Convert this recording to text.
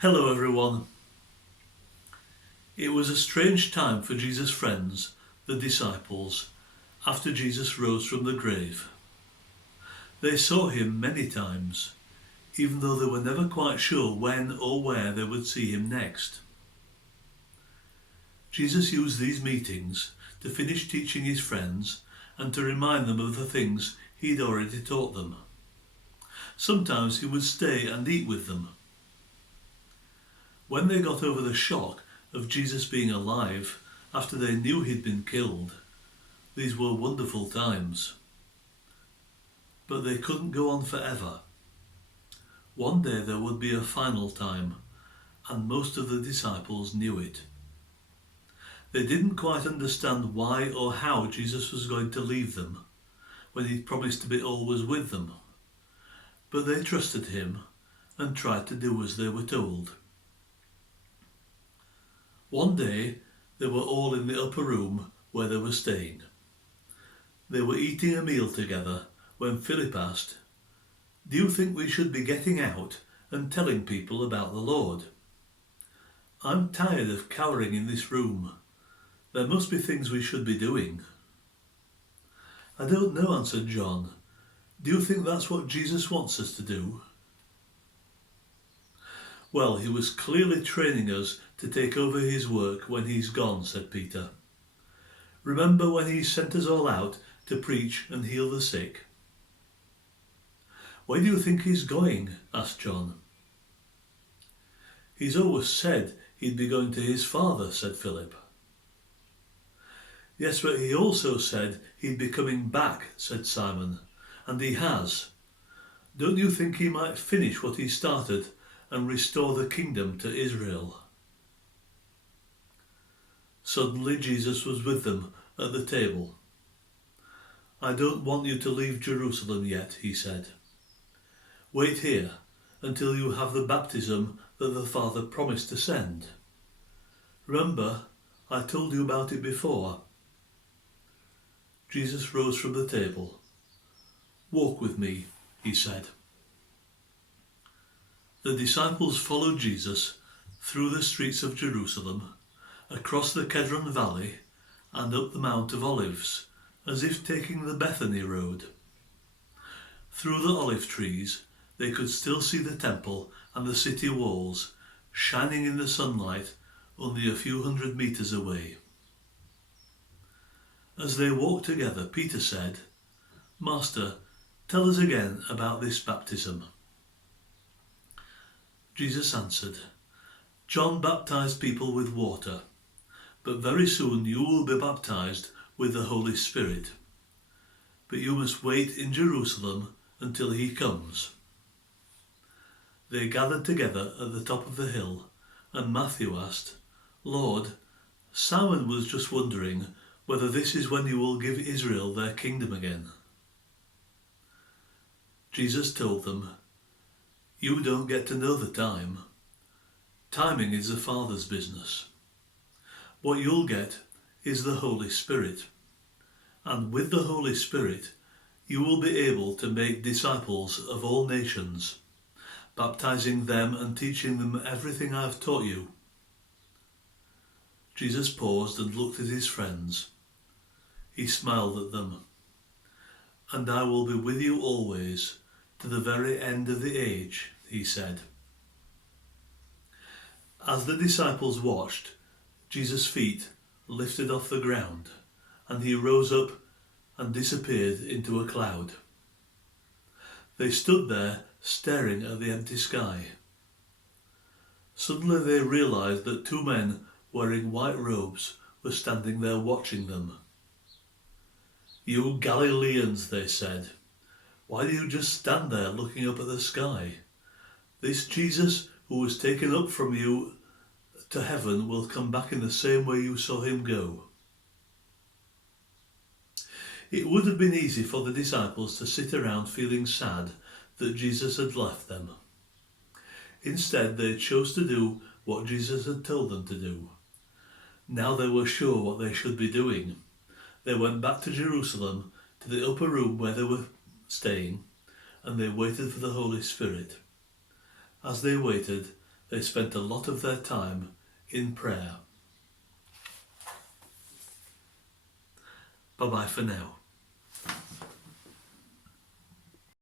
Hello everyone. It was a strange time for Jesus' friends, the disciples, after Jesus rose from the grave. They saw him many times, even though they were never quite sure when or where they would see him next. Jesus used these meetings to finish teaching his friends and to remind them of the things he'd already taught them. Sometimes he would stay and eat with them. When they got over the shock of Jesus being alive after they knew he'd been killed, these were wonderful times. But they couldn't go on forever. One day there would be a final time, and most of the disciples knew it. They didn't quite understand why or how Jesus was going to leave them when he'd promised to be always with them. But they trusted him and tried to do as they were told. One day they were all in the upper room where they were staying. They were eating a meal together when Philip asked, "Do you think we should be getting out and telling people about the Lord? I'm tired of cowering in this room. There must be things we should be doing." "I don't know," answered John. "Do you think that's what Jesus wants us to do?" "Well, he was clearly training us to take over his work when he's gone," said Peter. "Remember when he sent us all out to preach and heal the sick?" "Where do you think he's going?" asked John. "He's always said he'd be going to his Father," said Philip. "Yes, but he also said he'd be coming back," said Simon, "and he has. Don't you think he might finish what he started and restore the kingdom to Israel?" Suddenly Jesus was with them at the table. "I don't want you to leave Jerusalem yet," he said. "Wait here until you have the baptism that the Father promised to send. Remember, I told you about it before." Jesus rose from the table. "Walk with me," he said. The disciples followed Jesus through the streets of Jerusalem, across the Kedron Valley, and up the Mount of Olives, as if taking the Bethany road. Through the olive trees, they could still see the temple and the city walls, shining in the sunlight only a few hundred meters away. As they walked together, Peter said, "Master, tell us again about this baptism." Jesus answered, "John baptized people with water, but very soon you will be baptized with the Holy Spirit. But you must wait in Jerusalem until he comes." They gathered together at the top of the hill, and Matthew asked, "Lord, Simon was just wondering whether this is when you will give Israel their kingdom again." Jesus told them, "You don't get to know the time. Timing is the Father's business. What you'll get is the Holy Spirit. And with the Holy Spirit, you will be able to make disciples of all nations, baptizing them and teaching them everything I've taught you." Jesus paused and looked at his friends. He smiled at them. "And I will be with you always, to the very end of the age," he said. As the disciples watched, Jesus' feet lifted off the ground, and he rose up and disappeared into a cloud. They stood there staring at the empty sky. Suddenly they realized that two men wearing white robes were standing there watching them. "You Galileans," they said, "why do you just stand there looking up at the sky? This Jesus who was taken up from you to heaven will come back in the same way you saw him go." It would have been easy for the disciples to sit around feeling sad that Jesus had left them. Instead, they chose to do what Jesus had told them to do. Now they were sure what they should be doing. They went back to Jerusalem, to the upper room where they were staying, and they waited for the Holy Spirit. As they waited, They spent a lot of their time in prayer. Bye-bye for now.